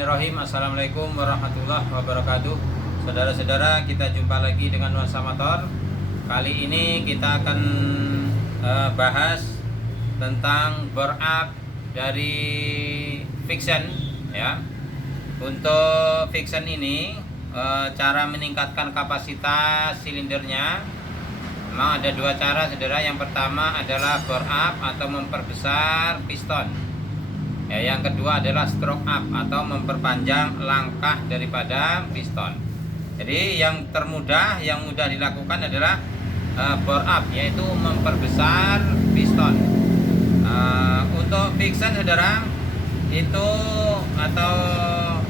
Bismillahirrahmanirrahim. Assalamualaikum warahmatullahi wabarakatuh. Saudara-saudara, kita jumpa lagi dengan Nuansa Motor. Kali ini kita akan bahas tentang bore up dari Vixion ya. Untuk Vixion ini cara meningkatkan kapasitas silindernya memang ada dua cara, saudara. Yang pertama adalah bore up atau memperbesar piston. Ya, yang kedua adalah stroke up atau memperpanjang langkah daripada piston. Jadi yang termudah, yang mudah dilakukan adalah bore up, yaitu memperbesar piston. Untuk Vixion, saudara, itu atau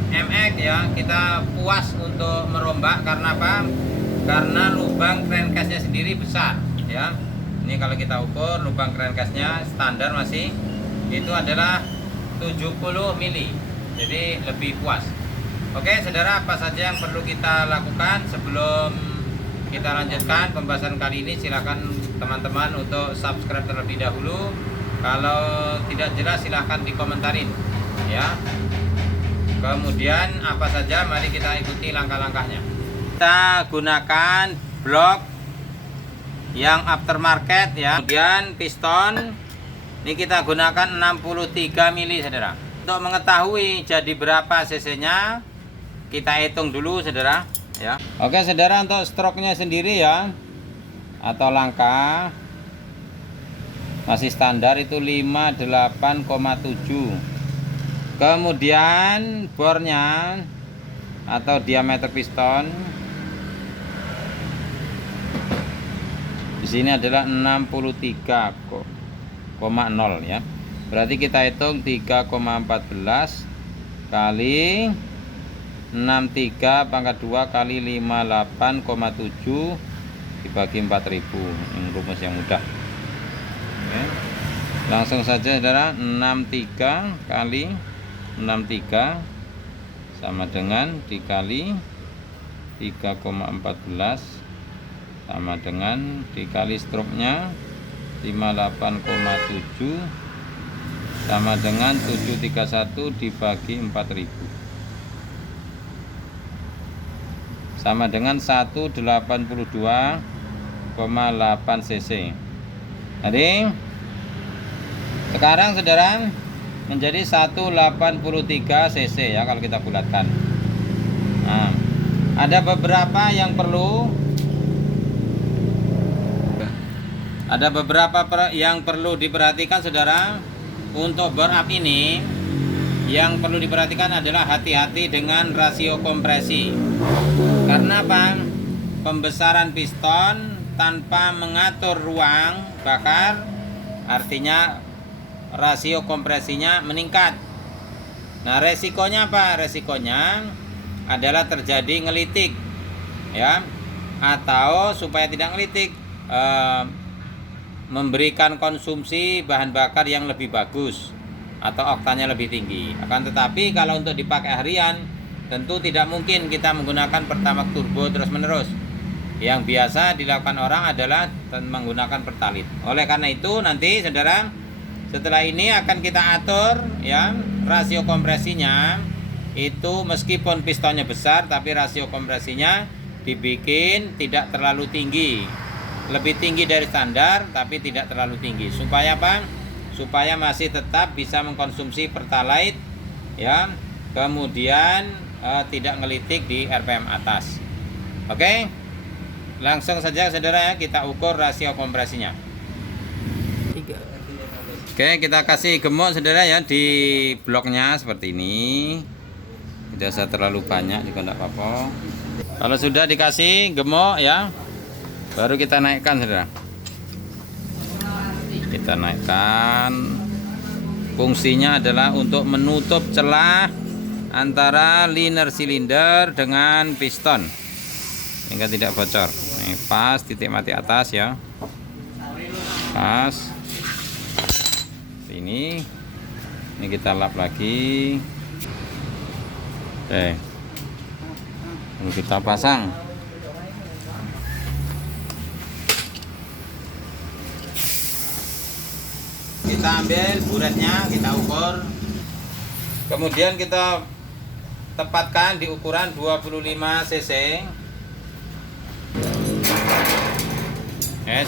MX ya, kita puas untuk merombak karena apa? Karena lubang crankcase-nya sendiri besar ya. Ini kalau kita ukur lubang crankcase-nya standar masih itu adalah 70 mili, jadi lebih puas. Oke saudara, apa saja yang perlu kita lakukan sebelum kita lanjutkan pembahasan kali ini? Silakan teman-teman untuk subscribe terlebih dahulu. Kalau tidak jelas silahkan dikomentarin ya. Kemudian apa saja, mari kita ikuti langkah-langkahnya. Kita gunakan blok yang aftermarket ya. Kemudian piston ini kita gunakan 63 mili, saudara. Untuk mengetahui jadi berapa cc-nya, kita hitung dulu, saudara. Ya. Oke, saudara, untuk stroke-nya sendiri ya, atau langkah masih standar itu 58,7. Kemudian bornya atau diameter piston di sini adalah 63 kok. 0 ya. Berarti kita hitung 3,14 kali 63 pangkat 2 kali 58,7 dibagi 4000. Ini rumus yang mudah. Oke. Langsung saja saudara, 63 kali 63 sama dengan dikali 3,14 sama dengan dikali stroke-nya 58,7 sama dengan 731 dibagi 4000 sama dengan 182,8 cc. Jadi sekarang saudara menjadi 183 cc ya kalau kita bulatkan. Nah, ada beberapa yang perlu yang perlu diperhatikan, saudara. Untuk bore up ini yang perlu diperhatikan adalah hati-hati dengan rasio kompresi. Karena apa? Pembesaran piston tanpa mengatur ruang bakar, artinya rasio kompresinya meningkat. Nah, resikonya apa? Resikonya adalah terjadi ngelitik ya, atau supaya tidak ngelitik memberikan konsumsi bahan bakar yang lebih bagus atau oktannya lebih tinggi. Akan tetapi kalau untuk dipakai harian, tentu tidak mungkin kita menggunakan Pertamax turbo terus menerus. Yang biasa dilakukan orang adalah menggunakan Pertalite. Oleh karena itu nanti saudara, setelah ini akan kita atur ya rasio kompresinya. Itu meskipun pistonnya besar tapi rasio kompresinya dibikin tidak terlalu tinggi, lebih tinggi dari standar tapi tidak terlalu tinggi. Supaya apa? Supaya masih tetap bisa mengkonsumsi Pertalite ya. Kemudian tidak ngelitik di RPM atas. Oke. Langsung saja saudara ya, kita ukur rasio kompresinya. Oke, kita kasih gemuk saudara ya di bloknya seperti ini. Tidak usah terlalu banyak juga tidak apa-apa. Kalau sudah dikasih gemuk ya, baru kita naikkan saudara. Kita naikkan. Fungsinya adalah untuk menutup celah antara liner silinder dengan piston sehingga tidak bocor. Ini pas titik mati atas ya. Pas. Ini kita lap lagi. Oke. Lalu kita pasang. Kita ambil buretnya, kita ukur. Kemudian kita tepatkan di ukuran 25 cc.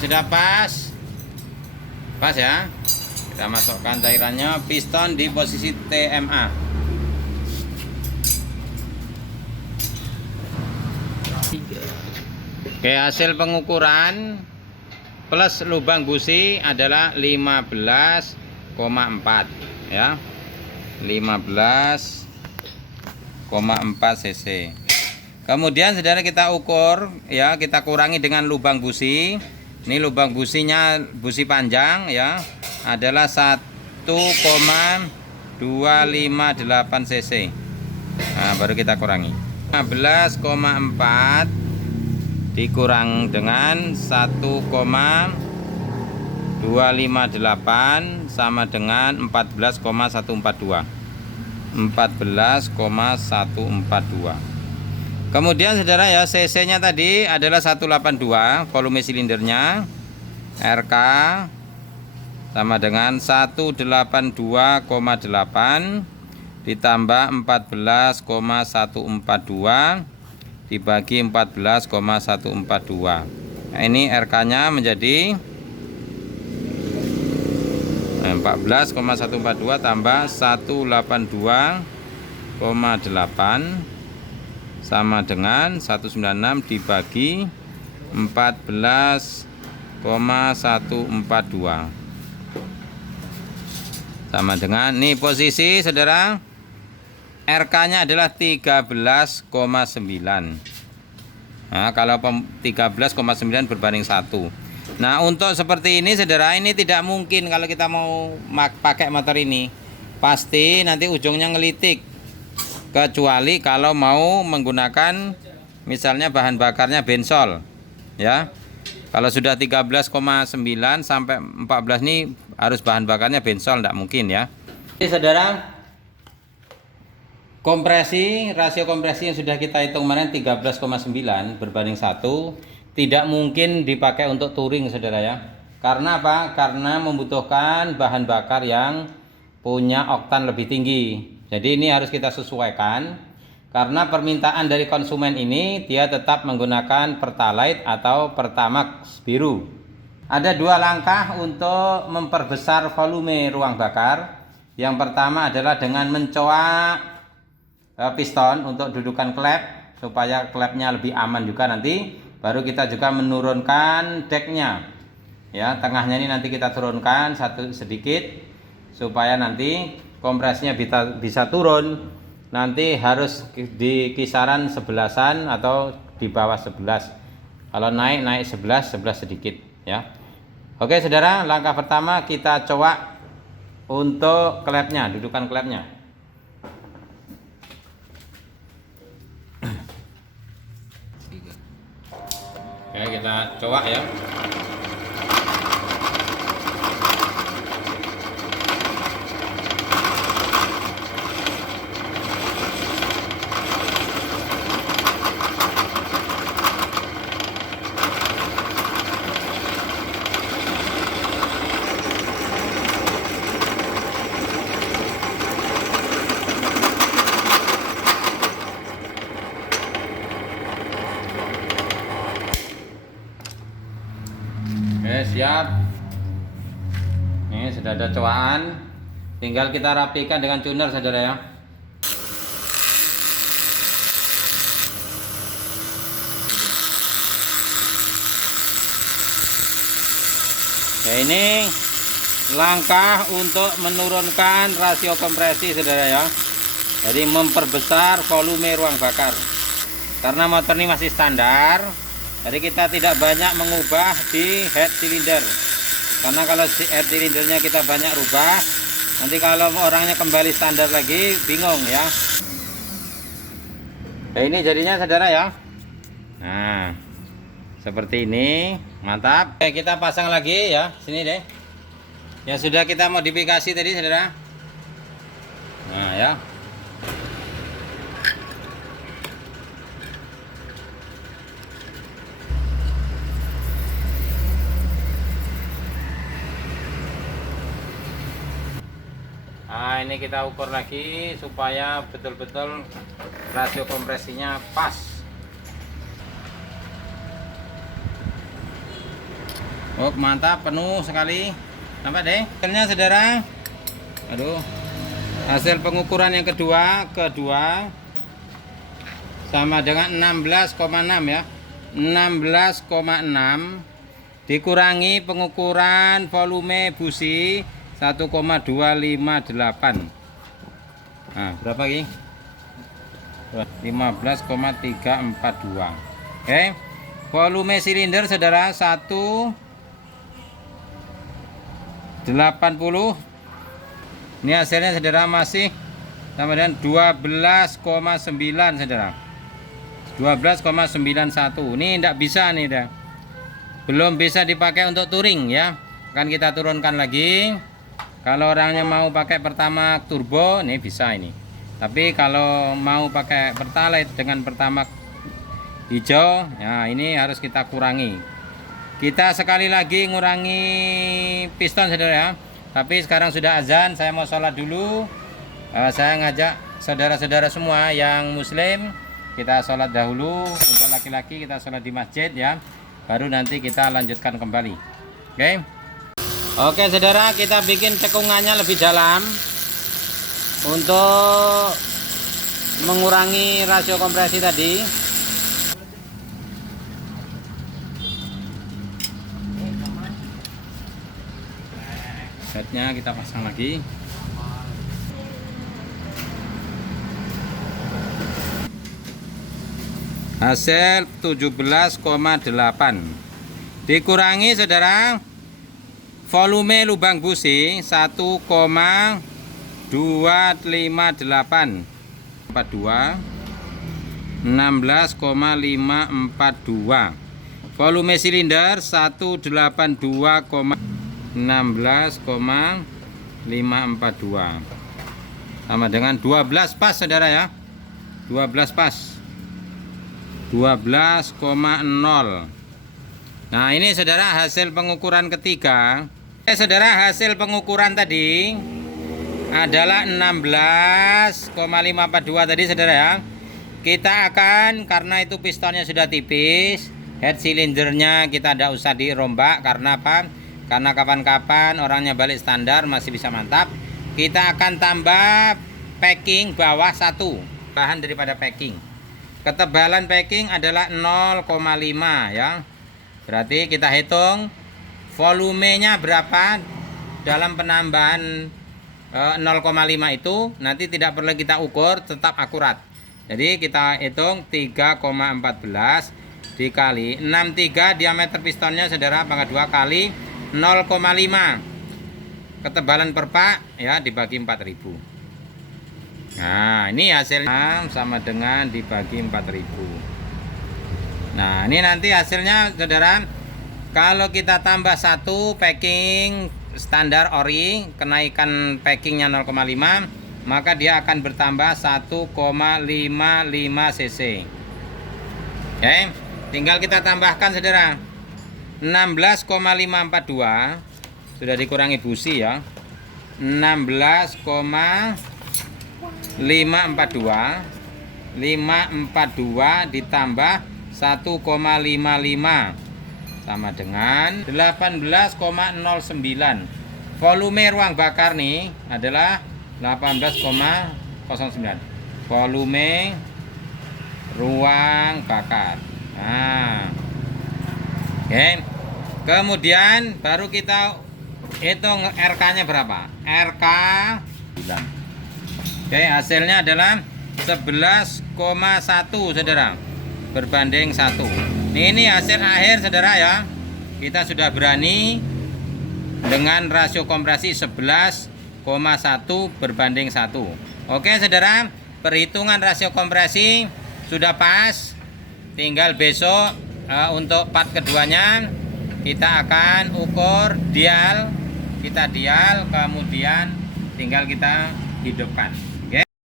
Sudah pas ya. Kita masukkan cairannya, piston di posisi TMA. Oke, hasil pengukuran plus lubang busi adalah 15,4 ya. 15,4 cc. Kemudian saudara kita ukur ya, kita kurangi dengan lubang busi. Ini lubang businya busi panjang ya, adalah 1,258 cc. Nah, baru kita kurangi. 15,4 dikurang dengan 1,258 sama dengan 14,142. 14,142. Kemudian saudara ya, cc nya tadi adalah 182, volume silindernya. RK sama dengan 182,8 ditambah 14,142 dibagi 14,142. Nah, ini RK nya menjadi 14,142 tambah 182,8 sama dengan 196 dibagi 14,142 sama dengan, nih posisi saudara, RK nya adalah 13,9. Nah, kalau 13,9 berbanding 1. Nah, untuk seperti ini saudara, ini tidak mungkin kalau kita mau pakai motor ini, pasti nanti ujungnya ngelitik. Kecuali kalau mau menggunakan misalnya bahan bakarnya bensol ya. Kalau sudah 13,9 sampai 14 ini harus bahan bakarnya bensol, tidak mungkin ya. Jadi saudara, kompresi, rasio kompresi yang sudah kita hitung kemarin 13,9 berbanding 1 tidak mungkin dipakai untuk touring saudara ya. Karena apa? Karena membutuhkan bahan bakar yang punya oktan lebih tinggi. Jadi ini harus kita sesuaikan, karena permintaan dari konsumen ini dia tetap menggunakan Pertalite atau Pertamax biru. Ada dua langkah untuk memperbesar volume ruang bakar. Yang pertama adalah dengan mencoak piston untuk dudukan klep, supaya klepnya lebih aman juga nanti. Baru kita juga menurunkan decknya ya, tengahnya ini nanti kita turunkan sedikit supaya nanti kompresinya bisa turun. Nanti harus di kisaran 11-an atau di bawah 11. Kalau naik 11 sedikit ya. Oke saudara, langkah pertama kita coba untuk klepnya, dudukan klepnya. Oke, kita coba ya. Siap. Ini sudah ada coaan, tinggal kita rapikan dengan tuner saudara ya. Ya, ini langkah untuk menurunkan rasio kompresi saudara ya. Jadi memperbesar volume ruang bakar. Karena motor ini masih standar, jadi kita tidak banyak mengubah di head cylinder. Karena kalau si head cylindernya kita banyak rubah, nanti kalau orangnya kembali standar lagi bingung ya. Nah, ini jadinya saudara ya. Nah, seperti ini, mantap. Oke, kita pasang lagi ya, sini deh. Yang sudah kita modifikasi tadi saudara. Nah ya. Nah, ini kita ukur lagi supaya betul-betul rasio kompresinya pas. Oh mantap, penuh sekali. Nampak deh hasilnya saudara. Aduh, hasil pengukuran yang kedua sama dengan 16,6 ya. 16,6 dikurangi pengukuran volume busi 1,258. Nah, berapa lagi? 15,342. Oke. Volume silinder saudara 180. Ini hasilnya saudara masih sama dengan 12,9 saudara. 12,91. Ini tidak bisa nih dah. Belum bisa dipakai untuk touring ya. Akan kita turunkan lagi. Kalau orangnya mau pakai Pertamax turbo, ini bisa ini. Tapi kalau mau pakai Pertalite dengan Pertamax hijau, ya ini harus kita kurangi. Kita sekali lagi ngurangi piston saudara ya. Tapi sekarang sudah azan, saya mau sholat dulu. Saya ngajak saudara-saudara semua yang muslim, kita sholat dahulu. Untuk laki-laki kita sholat di masjid ya. Baru nanti kita lanjutkan kembali. Oke. Oke saudara, kita bikin cekungannya lebih dalam untuk mengurangi rasio kompresi tadi. Headnya kita pasang lagi. Hasil 17,8 dikurangi saudara volume lubang busi 1,258 16,542 volume silinder 182,16,542 sama dengan 12 pas saudara ya. 12 pas 12,0. Nah ini saudara hasil pengukuran ketiga. Saudara hasil pengukuran tadi adalah 16,542 tadi saudara ya. Kita akan, karena itu pistonnya sudah tipis, head silindernya kita tidak usah dirombak. Karena apa? Karena kapan-kapan orangnya balik standar masih bisa mantap. Kita akan tambah packing bawah 1 bahan daripada packing. Ketebalan packing adalah 0,5 ya. Berarti kita hitung volumenya berapa dalam penambahan 0,5 itu. Nanti tidak perlu kita ukur, tetap akurat. Jadi kita hitung 3,14 dikali 63 diameter pistonnya saudara pangkat 2 kali 0,5. Ketebalan per pak ya dibagi 4000. Nah ini hasilnya sama dengan dibagi 4000. Nah ini nanti hasilnya saudara, kalau kita tambah 1 packing standar ori, kenaikan packingnya 0,5, maka dia akan bertambah 1,55 cc. Oke, tinggal kita tambahkan saudara 16,542 sudah dikurangi busi ya. 542 ditambah 1,55 sama dengan 18,09. Volume ruang bakar nih adalah 18,09. Volume ruang bakar. Nah, oke. Kemudian baru kita hitung RK-nya berapa? RK 9. Oke, hasilnya adalah 11,1 saudara berbanding 1. Ini hasil akhir saudara ya. Kita sudah berani dengan rasio kompresi 11,1 berbanding 1. Oke saudara, perhitungan rasio kompresi sudah pas. Tinggal besok untuk part keduanya kita akan ukur dial. Kita dial, kemudian tinggal kita hidupkan.